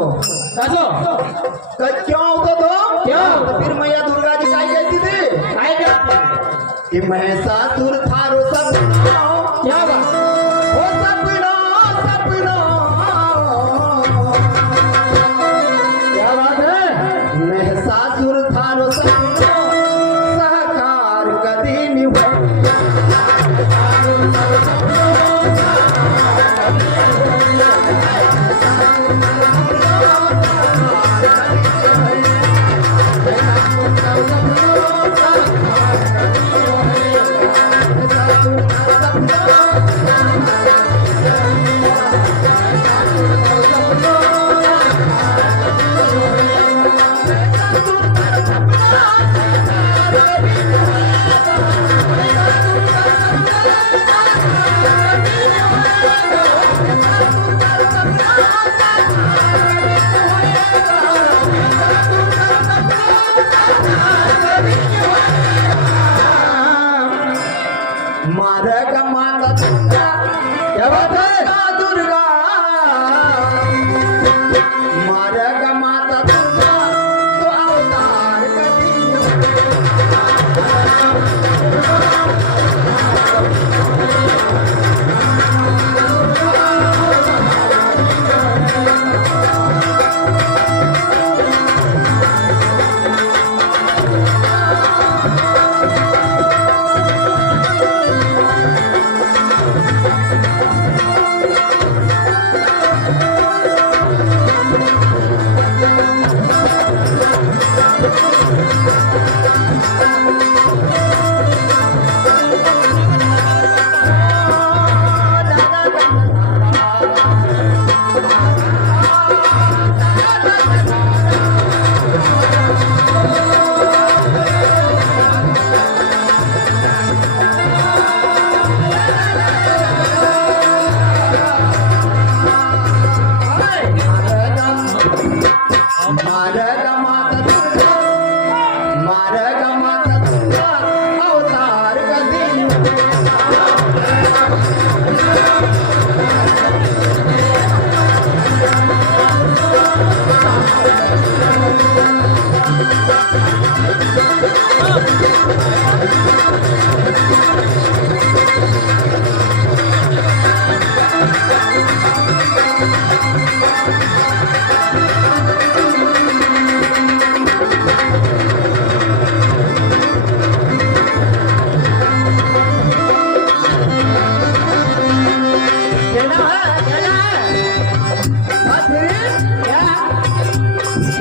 कसो क्यों होता तो क्यों? तो फिर मैया दुर्गा जी काय कहती थी काय करते कि महिषासुर थारो सपना क्या बात ओ सपना सपना क्या बात है महिषासुर थारो सपना सहकार कदी निभा मारग माता दुर्गा क्या बात है माता दुर्गा मारग माता दुर्गा तो अवतार कदी मारग माता दुर्गा मारग माता दुर्गा अवतार कदी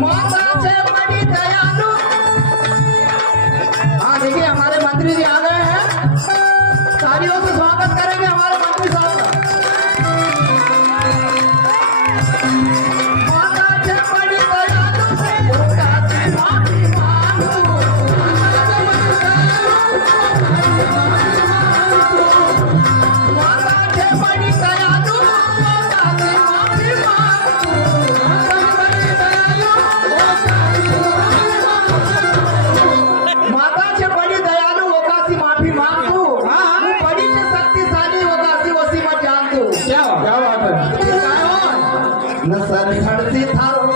माता से बड़ी दयालु हाँ देखिए हमारे मंत्री जी आ गए हैं तालियों से स्वागत करेंगे हमारे मंत्री साहब का माता से बड़ी दयालु दुर्गा से माफी मांगो माता से बड़ी दयालु माता से माफी माता से बड़ी दयालु ओकासी माफी मांगू हाँ बड़ी से शक्तिशाली ओकासी वसी मत जान तू क्या बात है न सर धड़सी थारो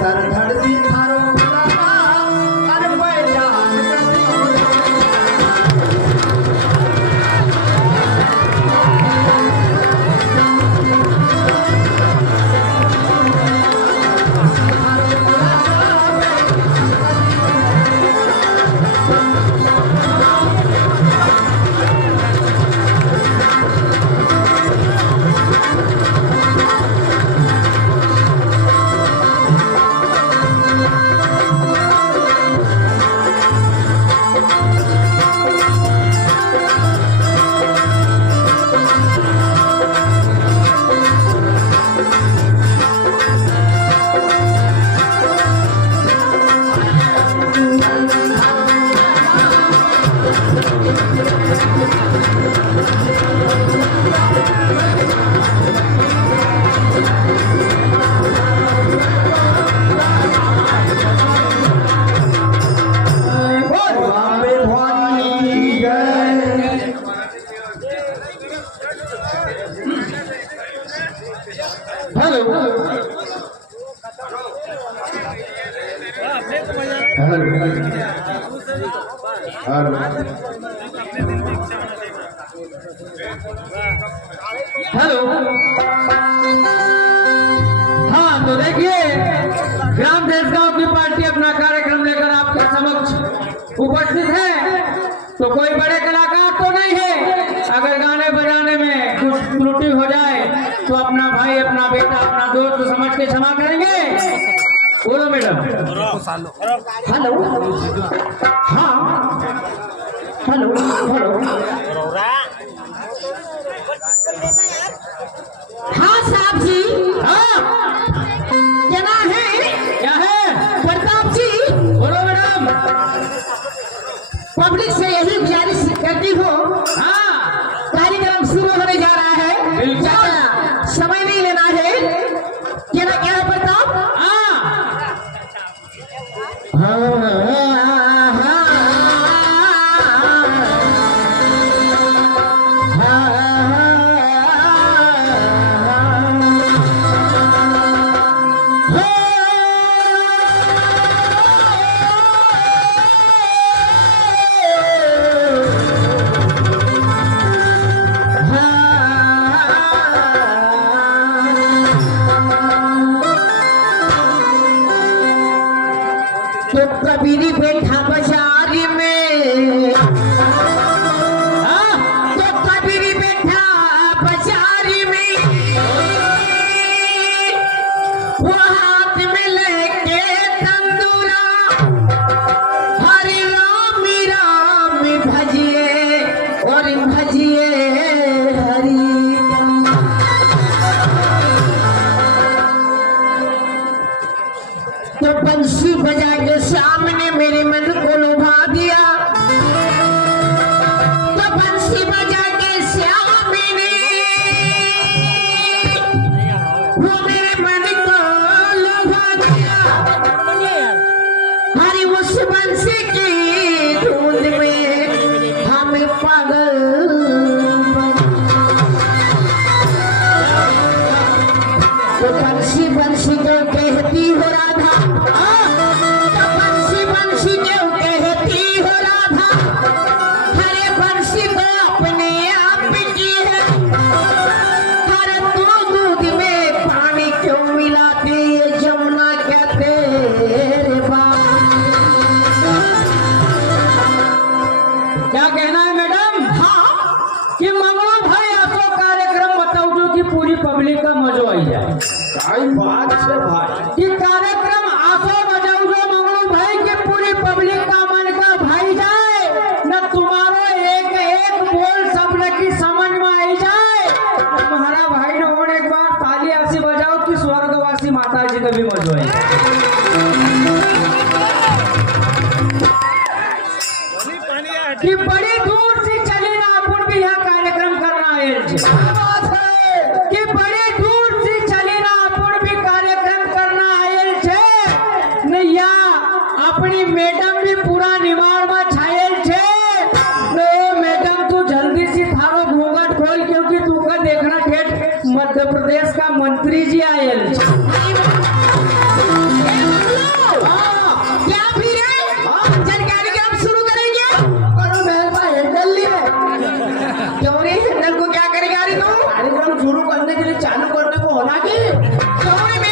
सर धड़सी थारो अरे पहचान हेलो हेलो हाँ तो देखिए ग्राम देश गांव की पार्टी अपना कार्यक्रम लेकर आपके समक्ष उपस्थित है। तो कोई बड़े कलाकार तो नहीं है, अगर गाने बजाने में कुछ त्रुटि हो जाए तो अपना भाई अपना बेटा अपना दोस्त समझ के क्षमा करेंगे। बोलो मैडम। हेलो हाँ हेलो हेलो हाँ साहब जी, हाँ क्या है क्या है? प्रताप जी? बोलो मैडम। पब्लिक से यही गुजारिश करती हूँ, हाँ कार्यक्रम शुरू होने जा रहा है, बिल्कुल। ज्यादा समय नहीं लेना है। क्या है प्रताप? हाँ तो कबीरी बैठा बाजार में, तो कबीरी बैठा बाजार में, वो हाथ में लेके तंदूरा, हरे राम राम भजिए और भजिए हरी। तो बंसी बजा के सामने मेरे मन को लुभा दिया, तो बंसी बजा के सामने वो मेरे मन को लुभा दिया। हरी उस बंसी की धुन में हम पागल तो बंसी बंसी को कहती हो राधा, तो बंसी बंसी को कहती हो राधा, हरे बंसी को अपने आप की है। हरे तू दूध में पानी क्यों मिलाती है जमुना क्या तेरे बाप? क्या कहना है मैडम? हाँ कि मंगलू भाई आपको कार्यक्रम बताओ जो कि पूरी पब्लिक का मजा आई जाए। काय बात है भाई। कि कार्यक्रम आपो बजाओ जो मंगलू भाई की पूरी पब्लिक का मन का भाई जाए, न तुम्हारो एक एक बोल सब की समझ में आई जाए। तुम्हारा भाई ने और एक बार ताली ऐसी बजाओ कि स्वर्गवासी माता जी का भी मजा आई। कि बड़ी दूर से चली ना अपन भी यहाँ कार्यक्रम करना आयल छे। कि बड़ी दूर से चली ना अपन भी कार्यक्रम करना आयल छे। ने या अपनी मैडम भी पूरा निमाड़ में छायल छे। तो ए मैडम तू जल्दी से थारो घूंघट खोल, क्योंकि तू का देखना ठेठ मध्य प्रदेश का मंत्री जी आयल छे। क्या फिर है? जानकारी के हम शुरू करेंगे। करो मेहरबान हैंडल ली है। क्यों रे, हैंडल को क्या करेगा रे तू? कार्यक्रम शुरू करने के लिए चालू करने को होना कि क्यों रे